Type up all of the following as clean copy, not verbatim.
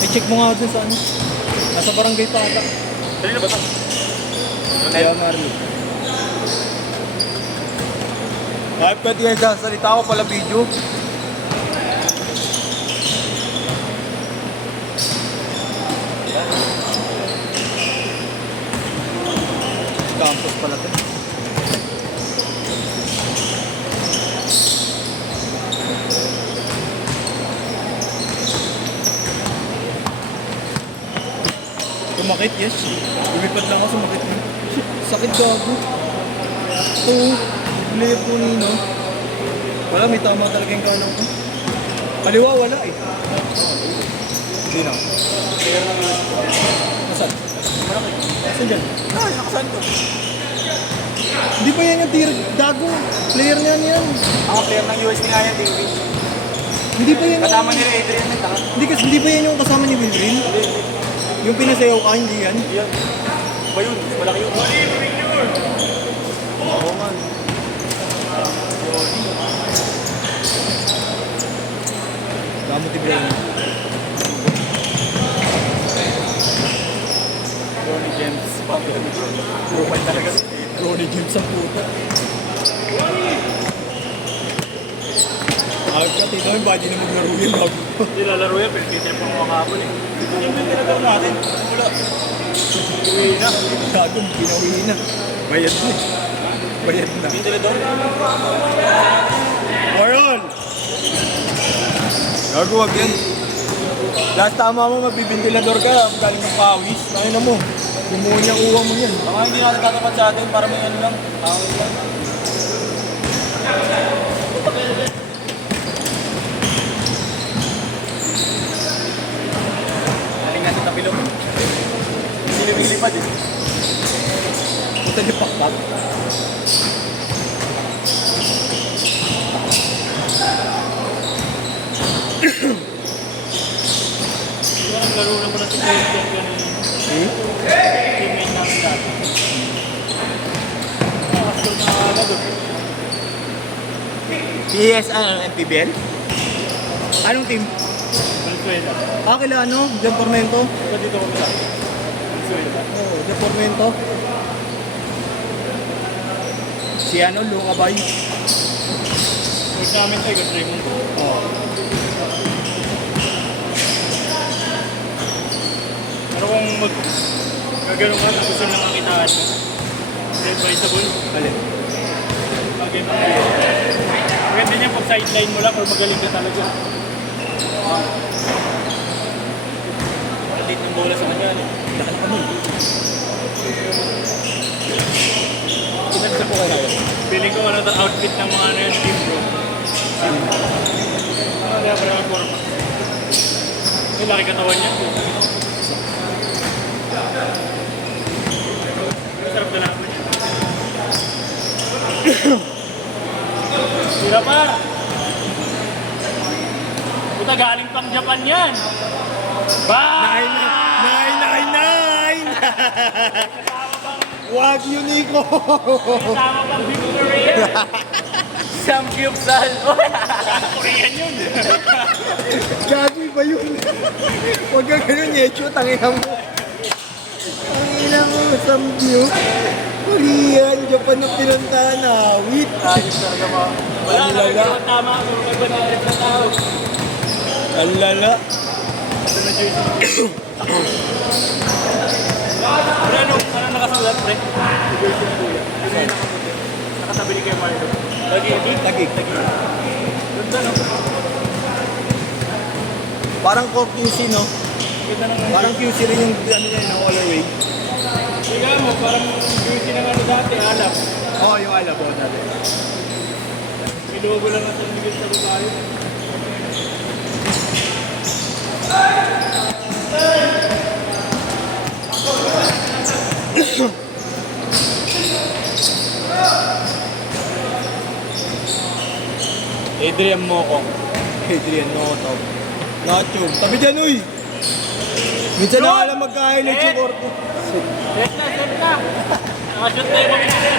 I-check mo nga dun sa ano. Nasa barangay pa ata. Dali na ba ito? Kaya Marley. Kahit pwede yan sa salita ko pala video. Campus pala ito. Sumakit, yes. Lumipad lang ako, sumakit na. Sakit gago. Oo. Player po nino. Wala, may tama talaga yung kanan ko. Kaliwa, wala eh. Hindi na. Nasaan? Nasaan dyan? Ah, nakasan ko. Hindi ba yan yung tira? Gago. Player niyan yan. Ako player ng US ni nga yan, David. Hindi ba yan? Kasama nila Adrian na taka. Hindi ba yan yung kasama ni Wilrin? Yung pinasayaw ka, hindi yan? Yan. Ba yun? Malaki yun. Oo man. Damo tibiyan. Ronnie James. Profile talaga. Ronnie James ang puto. Agad ito yung body na maglaro yun. Hindi lalaro yan, pero kita yung makakabon eh. Ito yung pinagawin natin. Wala. Uwi na. Gago, pinauwi na. Bayad na. Bayad na. Hindi nila doon. Warren! Gago, wag yan. Last tama mo, magbibintilador ka. Galing ng pawis. Kaya na mo. Bumuha niya kuha mo yan. Baka hindi natin tatapat sa atin para may ano lang. Tawag lang. Galing nga sa tapilok. Hindi lumilipad eh. Puta niya pakpak. Ang laro na pala si Christian ganun. Teammate namin dati. Nakakasal na agad oh. PS, MPBL? Anong team? Venezuela. Kila ano? John Tormento? Ito dito kami sa Venezuela. Oo, John Tormento. Si ano, Luca Bay? Coach namin tayo, Coach Raymond. Oo. Pero kung gagano'n ka, tapos yun lang ang kitaan mo. Advisable. Alin? Bagay pa kayo. Maganda niya pag sideline mo lang or magaling ka talaga. Maliit ng bola sa kanya. Dahil pa nun. Kinagsa po kayo. Feeling ko ano ang outfit ng mga ano yung team bro. Ano kaya pa naman forma. Yung laki katawan niya. Sarap na naman niya. Sira pa! Puta galing pang Japan yan! Bye! Nine! Wag yun, Nico! Kasama pang Victoria! Samgyupsal! Korean yun! Gabi ba yun? Huwag ka ganun, Yecho. Tangina mo. Tangina mo, Samgyu. Korean, Japan na pinuntahan na. Wait. Ayos talaga mga. Wala Ang na lala. kayo tama ako. Nagbanayad na tao. Ang lala. Ito na jersey. Pero ano nakasulat, pre? Jersey na kuya. Ano yung nakaputi? Nakatabi ni kayo Mario. Tagig. Ganda no? Parang QC, no? Ganda ng Parang QC rin yung ano yan, no? Colorway. Siga mo, parang jersey ng ano dati, alap. Oo, yung alabo natin. May logo lang ang sanigil sa babae. Adrian Mokong. Adrian Mokong. Nacho. Tabi dyan, uy! Minsan na alam magka-highlight yung korto. Set na! Nakashoot na yung mga nila.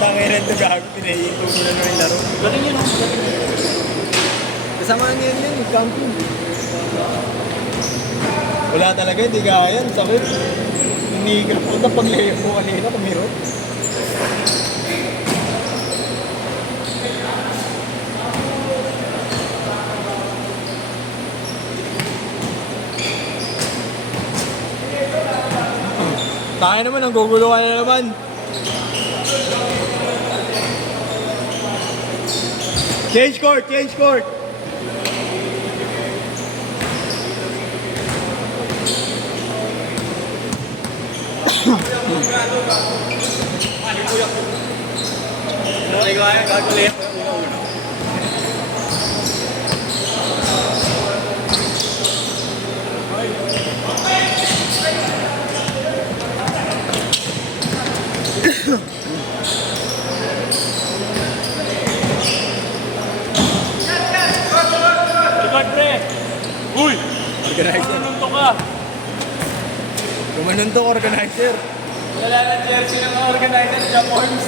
Tanginan to gago, pinahihito mo na yung laro. Galing yun, Kasama niya yan, yung camping. Wala talaga, hindi kaya yan. Sakit. Hinihigil po na pag-layup ko kanina, kumirot. Tayo naman, ang guguluhan na naman. Change court, change court. Likod, pre! Uy! Organizer. Nunto ka! Kumanuntok, organizer. Wala na jersey ng mga organizer, Japons!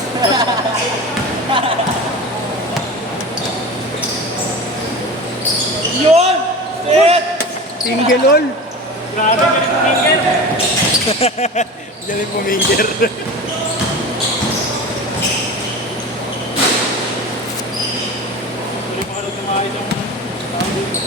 Yun! Set! Tingle all. Grabe ka rin tumingin! Galing puminger. Tuloy pa ka rin tumakit ang tao dito.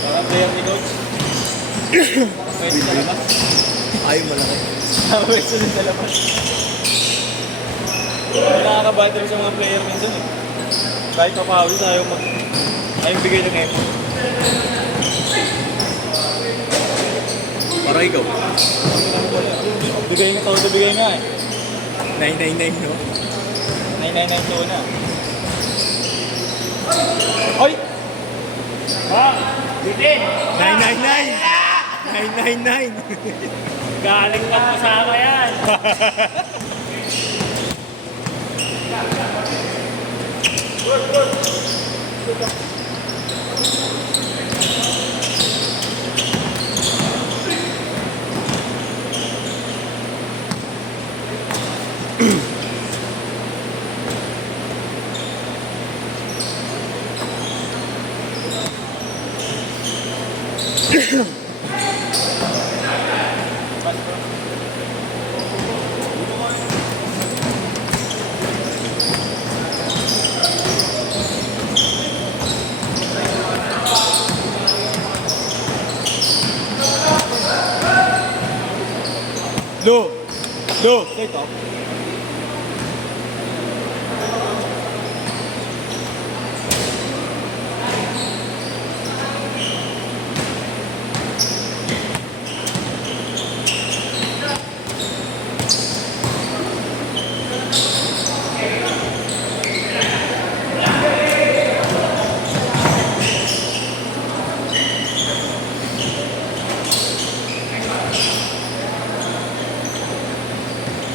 Parang player ni Coach. Pwede sa labas. Ayaw malaki. Pwede sa labas. Nakakabattery sa mga player minsan eh. Kahit kapawis, ayaw bigay ng effort. Para ikaw. Bigay nga, todo bigay nga eh. 999, no? 999 to na. Hoy! Ah! Bitin! 999! 999! Galing lang masama yan! Lo! Lo! Take off.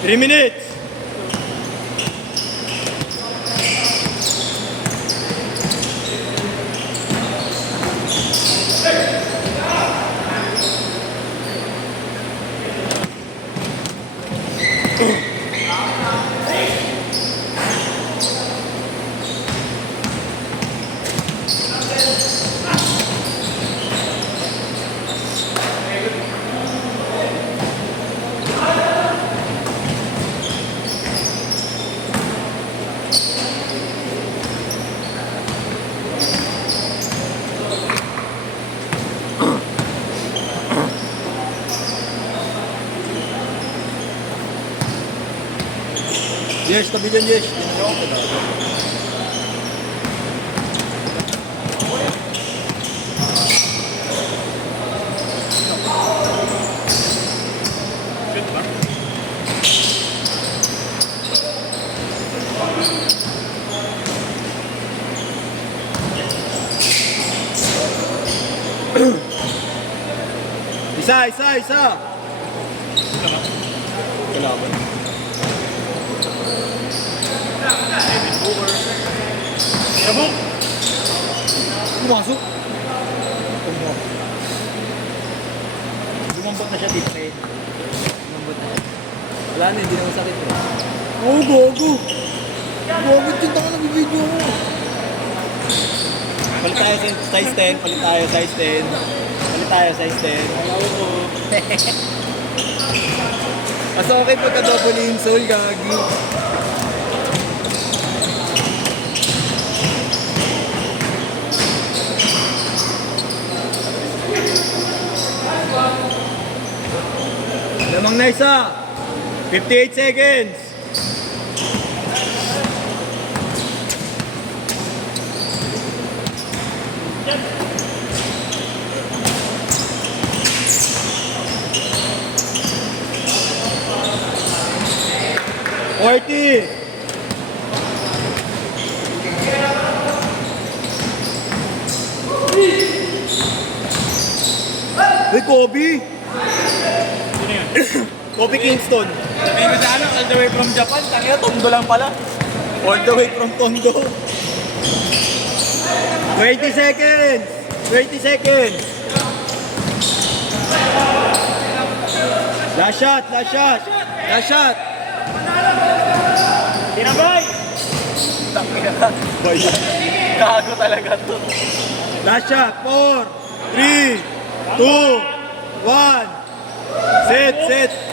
Three minutes! Yes, tabi dyan, yes. Shoot ba? isa. Kalaban. David Booker. Sabok! Pumasok. Lumambot na siya dito kay. Lumambot na siya. Wala na, hindi na masakit eh. Oo, gogo. Gogo, tinta ka nag-video mo. Palit tayo size 10, palit tayo size 10. Palit tayo size 10. Asa okay pagka double insole, gagi. Lamang na isa. 58 seconds. Forty. Hey, Kobe! Sino yun? Kobe Kingston. Sabihin ko sa ano, all the way from Japan. Tangina, Tondo lang pala. All the way from Tondo. 20 seconds! 20 seconds! Last shot! Last shot! Last shot! Tinabay! Tangina ka. Gago talaga to. Last shot! 4, 3, 2, 1. Set! Set!